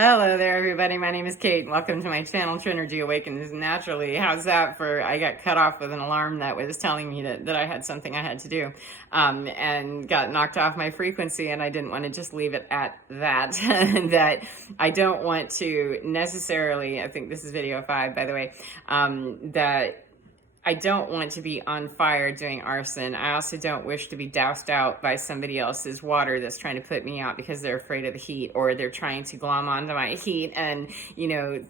Hello there, everybody. My name is Kate. Welcome to my channel, Trinergy Awakens Naturally. How's that for, I got cut off with an alarm that was telling me that I had something I had to do, and got knocked off my frequency, and I didn't want to just leave it at that. That I don't want to necessarily, I think this is video 5, by the way, that I don't want to be on fire doing arson. I also don't wish to be doused out by somebody else's water that's trying to put me out because they're afraid of the heat, or they're trying to glom onto my heat and,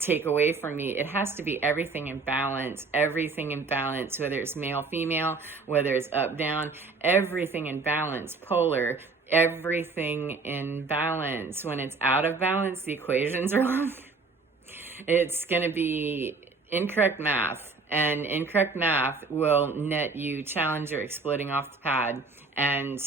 take away from me. It has to be everything in balance, whether it's male, female, whether it's up, down, everything in balance, polar, everything in balance. When it's out of balance, the equations are wrong. It's going to be incorrect math. And incorrect math will net you Challenger exploding off the pad. And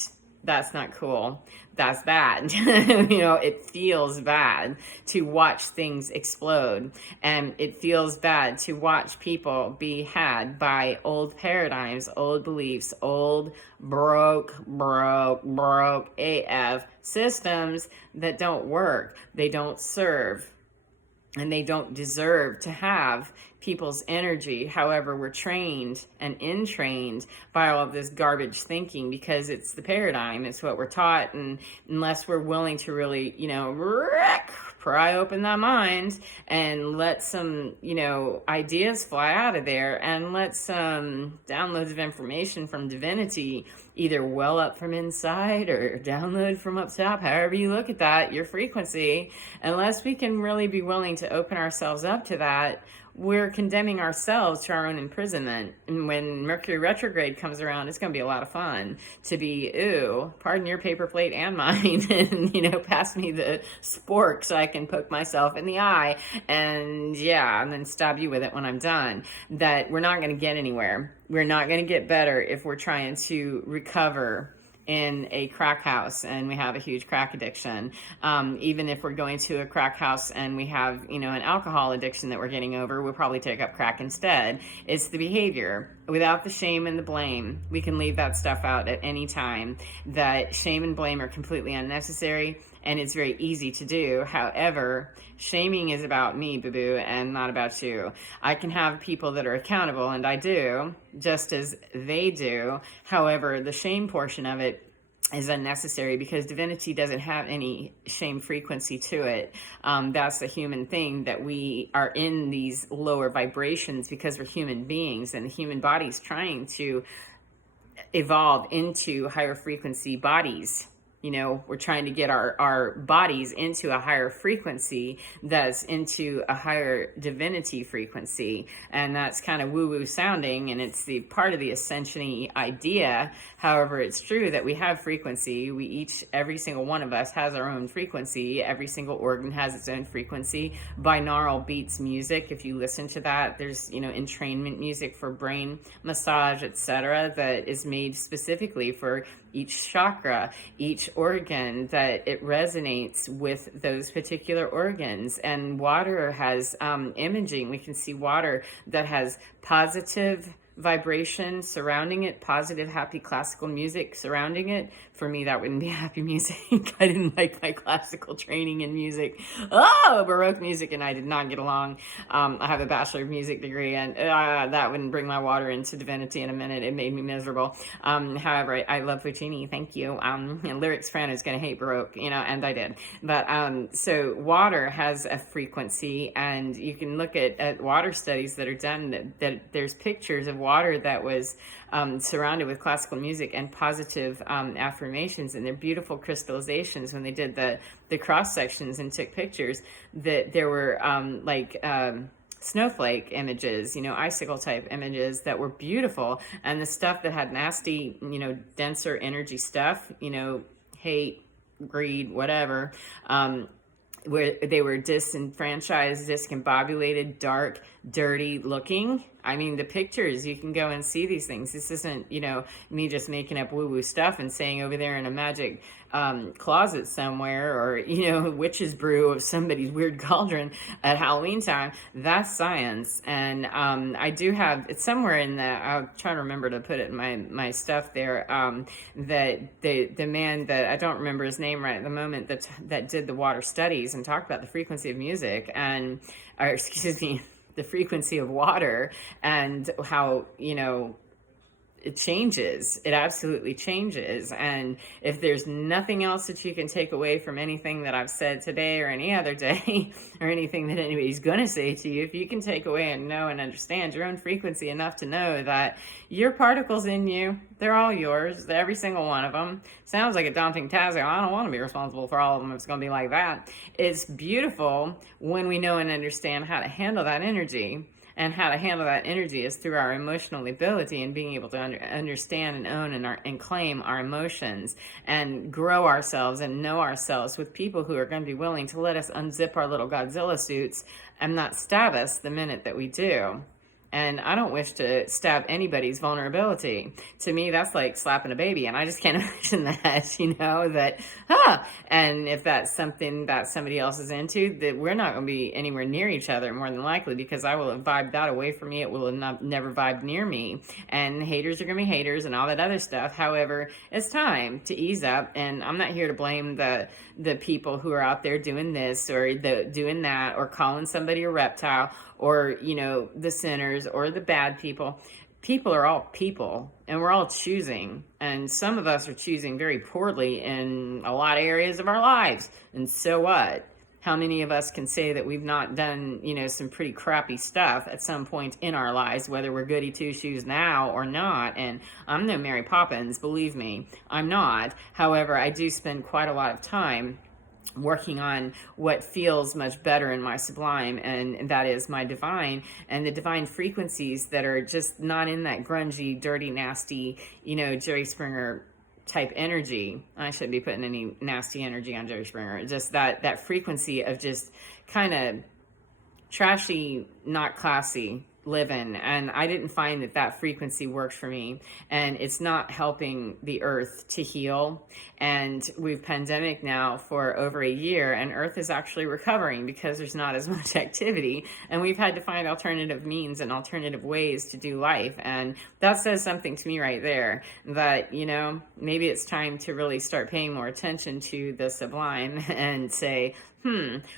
that's not cool. That's bad. It feels bad to watch things explode. And it feels bad to watch people be had by old paradigms, old beliefs, old broke AF systems that don't work. They don't serve. And they don't deserve to have people's energy. However, we're trained and entrained by all of this garbage thinking because it's the paradigm. It's what we're taught. And unless we're willing to really, pry open that mind and let some, ideas fly out of there, and let some downloads of information from divinity either well up from inside or download from up top, however you look at that, your frequency, unless we can really be willing to open ourselves up to that, we're condemning ourselves to our own imprisonment. And when Mercury retrograde comes around, it's going to be a lot of fun to be, ooh, pardon your paper plate and mine, and, pass me the spork so I can poke myself in the eye, and then stab you with it when I'm done. That we're not going to get anywhere. We're not going to get better if we're trying to recover in a crack house and we have a huge crack addiction. Even if we're going to a crack house and we have, an alcohol addiction that we're getting over, we'll probably take up crack instead. It's the behavior. Without the shame and the blame, we can leave that stuff out at any time. That shame and blame are completely unnecessary, and it's very easy to do. However, shaming is about me, boo-boo, and not about you. I can have people that are accountable, and I do, just as they do. However, the shame portion of it is unnecessary because divinity doesn't have any shame frequency to it. That's the human thing, that we are in these lower vibrations because we're human beings, and the human body's trying to evolve into higher frequency bodies. We're trying to get our bodies into a higher frequency that's into a higher divinity frequency. And that's kind of woo-woo sounding, and it's the part of the ascension-y idea. However, it's true that we have frequency. Every single one of us has our own frequency. Every single organ has its own frequency. Binaural beats music, if you listen to that, there's, entrainment music for brain massage, etc., that is made specifically for each chakra, each organ, that it resonates with those particular organs. And water has imaging. We can see water that has positive vibration surrounding it, positive, happy classical music surrounding it. For me, that wouldn't be happy music. I didn't like my classical training in music. Baroque music, and I did not get along. I have a Bachelor of Music degree, and that wouldn't bring my water into divinity in a minute. It made me miserable. However, I love Puccini. Thank you. And lyrics friend is going to hate Baroque, and I did. But so water has a frequency, and you can look at water studies that are done, that there's pictures of water that was surrounded with classical music and positive affirmations, and they're beautiful crystallizations. When they did the cross sections and took pictures, that there were snowflake images, icicle type images that were beautiful, and the stuff that had nasty, denser energy stuff, hate, greed, whatever, where they were disenfranchised, discombobulated, dark, dirty looking. I mean, the pictures, you can go and see these things. This isn't, me just making up woo-woo stuff and saying over there in a magic closet somewhere, or, you know, witch's brew of somebody's weird cauldron at Halloween time. That's science. And I do have, it's somewhere in the, I'll try to remember to put it in my stuff there, that the man that, I don't remember his name right at the moment, that did the water studies and talked about the frequency of music, and, or excuse me, the frequency of water, and how, you know, it changes. It absolutely changes. And if there's nothing else that you can take away from anything that I've said today or any other day, or anything that anybody's going to say to you, if you can take away and know and understand your own frequency enough to know that your particles in you, they're all yours, every single one of them. Sounds like a daunting task. I don't want to be responsible for all of them. It's going to be like that. It's beautiful when we know and understand how to handle that energy. And how to handle that energy is through our emotional ability and being able to understand and own and claim our emotions, and grow ourselves and know ourselves with people who are going to be willing to let us unzip our little Godzilla suits and not stab us the minute that we do. And I don't wish to stab anybody's vulnerability. To me, that's like slapping a baby. And I just can't imagine that, you know, that, and if that's something that somebody else is into, that we're not going to be anywhere near each other, more than likely, because I will have vibed that away from me. It will have never vibed near me. And haters are going to be haters and all that other stuff. However, it's time to ease up. And I'm not here to blame the people who are out there doing this or doing that, or calling somebody a reptile, or, you know, the sinners or the bad people. People are all people, and we're all choosing. And some of us are choosing very poorly in a lot of areas of our lives. And so what? How many of us can say that we've not done, you know, some pretty crappy stuff at some point in our lives, whether we're goody two-shoes now or not? And I'm no Mary Poppins, believe me, I'm not. However, I do spend quite a lot of time working on what feels much better in my sublime, and that is my divine, and the divine frequencies that are just not in that grungy, dirty, nasty, you know, Jerry Springer type energy. I shouldn't be putting any nasty energy on Jerry Springer. Just that frequency of just kind of trashy, not classy living. And I didn't find that frequency worked for me, and it's not helping the earth to heal. And we've pandemic now for over a year, and earth is actually recovering because there's not as much activity, and we've had to find alternative means and alternative ways to do life. And that says something to me right there, that, you know, maybe it's time to really start paying more attention to the sublime and say,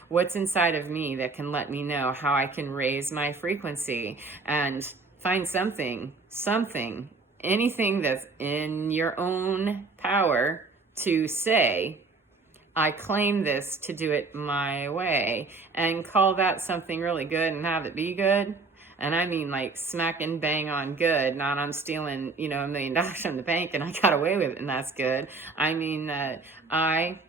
what's inside of me that can let me know how I can raise my frequency, and find something, anything that's in your own power to say, I claim this to do it my way, and call that something really good and have it be good. And I mean like smack and bang on good, not I'm stealing, you know, $1 million from the bank and I got away with it and that's good. I mean that I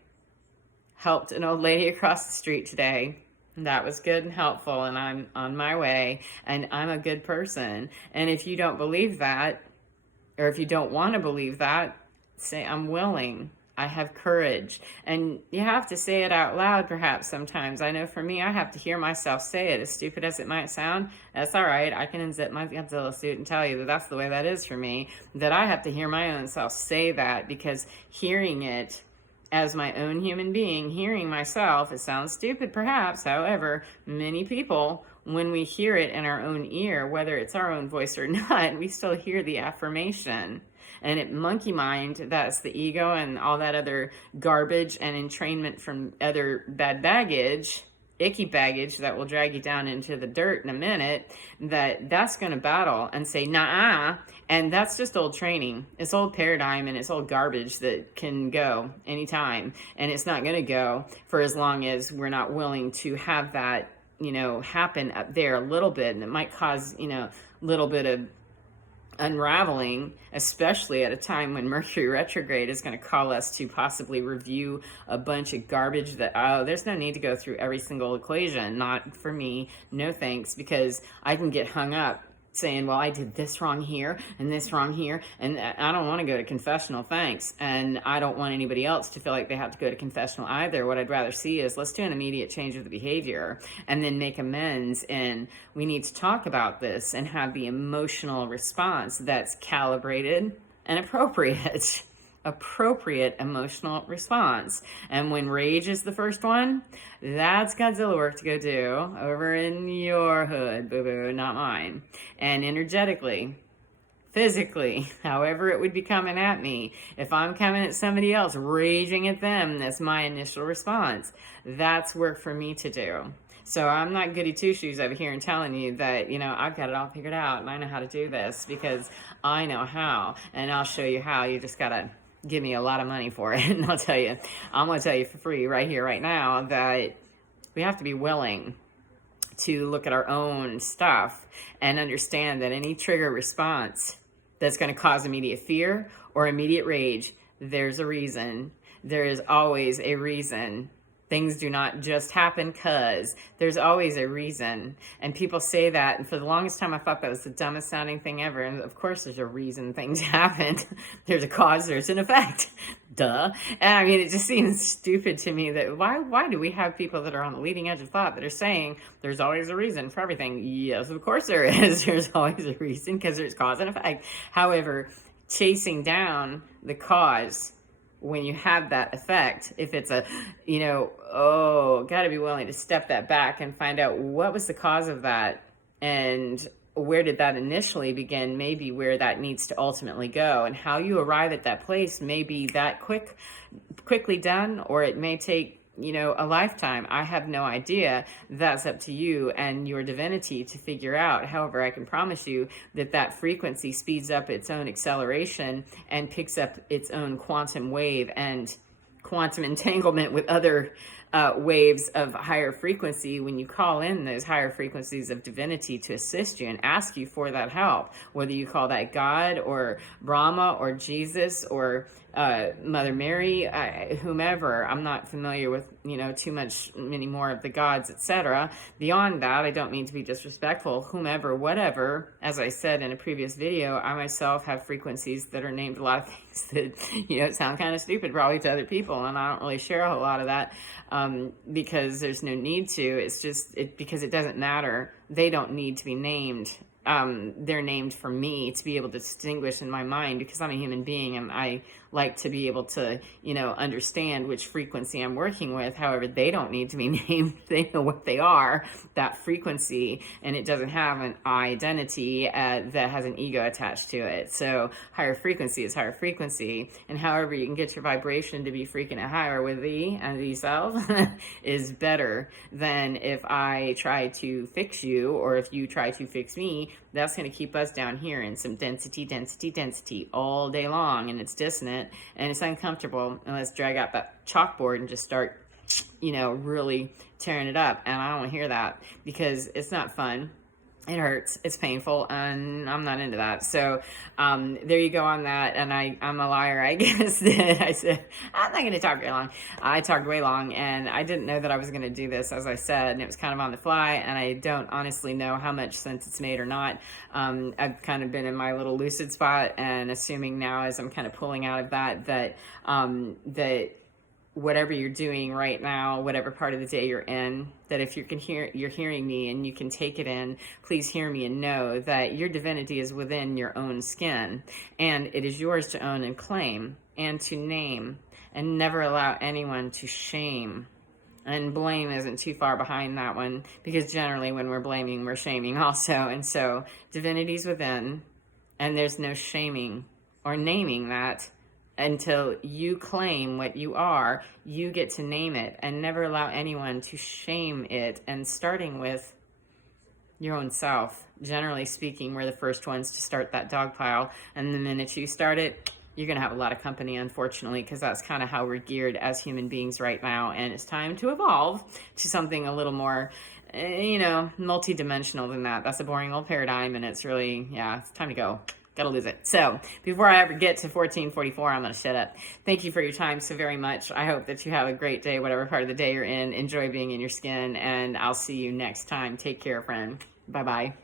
helped an old lady across the street today. That was good and helpful, and I'm on my way, and I'm a good person. And if you don't believe that, or if you don't want to believe that, say, I'm willing. I have courage. And you have to say it out loud perhaps sometimes. I know for me, I have to hear myself say it. As stupid as it might sound, that's all right. I can unzip my Godzilla suit and tell you that that's the way that is for me, that I have to hear my own self say that, because hearing it as my own human being, hearing myself, it sounds stupid perhaps. However, many people, when we hear it in our own ear, whether it's our own voice or not, we still hear the affirmation. And it monkey mind, that's the ego and all that other garbage and entrainment from other bad baggage, icky baggage that will drag you down into the dirt in a minute, that's going to battle and say, nah, and that's just old training. It's old paradigm, and it's old garbage that can go anytime, and it's not going to go for as long as we're not willing to have that, you know, happen up there a little bit. And it might cause, you know, a little bit of unraveling, especially at a time when Mercury retrograde is going to call us to possibly review a bunch of garbage that, there's no need to go through every single equation. Not for me, no thanks, because I can get hung up saying, well, I did this wrong here and this wrong here, and I don't want to go to confessional, thanks. And I don't want anybody else to feel like they have to go to confessional either. What I'd rather see is, let's do an immediate change of the behavior and then make amends, and we need to talk about this and have the emotional response that's calibrated and appropriate. appropriate emotional response. And when rage is the first one, that's Godzilla work to go do over in your hood, boo-boo, not mine. And energetically, physically, however it would be coming at me, if I'm coming at somebody else, raging at them, that's my initial response. That's work for me to do. So I'm not goody two-shoes over here and telling you that, I've got it all figured out and I know how to do this, because I know how, and I'll show you how. You just gotta give me a lot of money for it. And I'm gonna tell you for free right here, right now, that we have to be willing to look at our own stuff and understand that any trigger response that's going to cause immediate fear or immediate rage, there's a reason. There is always a reason. Things do not just happen because there's always a reason. And people say that, and for the longest time I thought that was the dumbest sounding thing ever. And of course there's a reason things happen. There's a cause, there's an effect. Duh. And I mean, it just seems stupid to me that why do we have people that are on the leading edge of thought that are saying there's always a reason for everything? Yes, of course there is. There's always a reason, because there's cause and effect. However, chasing down the cause when you have that effect, if it's got to be willing to step that back and find out what was the cause of that and where did that initially begin, maybe where that needs to ultimately go, and how you arrive at that place may be that quickly done, or it may take a lifetime. I have no idea. That's up to you and your divinity to figure out. However, I can promise you that frequency speeds up its own acceleration and picks up its own quantum wave and quantum entanglement with other waves of higher frequency when you call in those higher frequencies of divinity to assist you and ask you for that help, whether you call that God or Brahma or Jesus or Mother Mary, whomever. I'm not familiar with many more of the gods, etc. Beyond that, I don't mean to be disrespectful. Whomever, whatever. As I said in a previous video, I myself have frequencies that are named a lot of things that sound kind of stupid probably to other people, and I don't really share a whole lot of that because there's no need to. It's just because it doesn't matter. They don't need to be named. They're named for me to be able to distinguish in my mind, because I'm a human being and I like to be able to, understand which frequency I'm working with. However, they don't need to be named. They know what they are, that frequency, and it doesn't have an identity that has an ego attached to it. So higher frequency is higher frequency, and however you can get your vibration to be freaking higher with thee and thee self is better than if I try to fix you, or if you try to fix me. That's going to keep us down here in some density all day long, and it's dissonant and it's uncomfortable. And let's drag out that chalkboard and just start, really tearing it up. And I don't want to hear that, because it's not fun. It hurts, it's painful, and I'm not into that. So there you go on that. And I'm a liar, I guess. I said, I'm not going to talk very long. I talked way long, and I didn't know that I was going to do this, as I said, and it was kind of on the fly, and I don't honestly know how much sense it's made or not. I've kind of been in my little lucid spot, and assuming now as I'm kind of pulling out of that whatever you're doing right now, whatever part of the day you're in, that if you're hearing me and you can take it in, please hear me and know that your divinity is within your own skin, and it is yours to own and claim and to name, and never allow anyone to shame. And blame isn't too far behind that one, because generally when we're blaming, we're shaming also. And so divinity's within, and there's no shaming or naming that. Until you claim what you are, you get to name it, and never allow anyone to shame it. And starting with your own self, generally speaking, we're the first ones to start that dog pile. And the minute you start it, you're going to have a lot of company, unfortunately, because that's kind of how we're geared as human beings right now. And it's time to evolve to something a little more, multi-dimensional than that. That's a boring old paradigm, and it's really, it's time to go. Gotta lose it. So before I ever get to 1444, I'm going to shut up. Thank you for your time so very much. I hope that you have a great day, whatever part of the day you're in. Enjoy being in your skin, and I'll see you next time. Take care, friend. Bye-bye.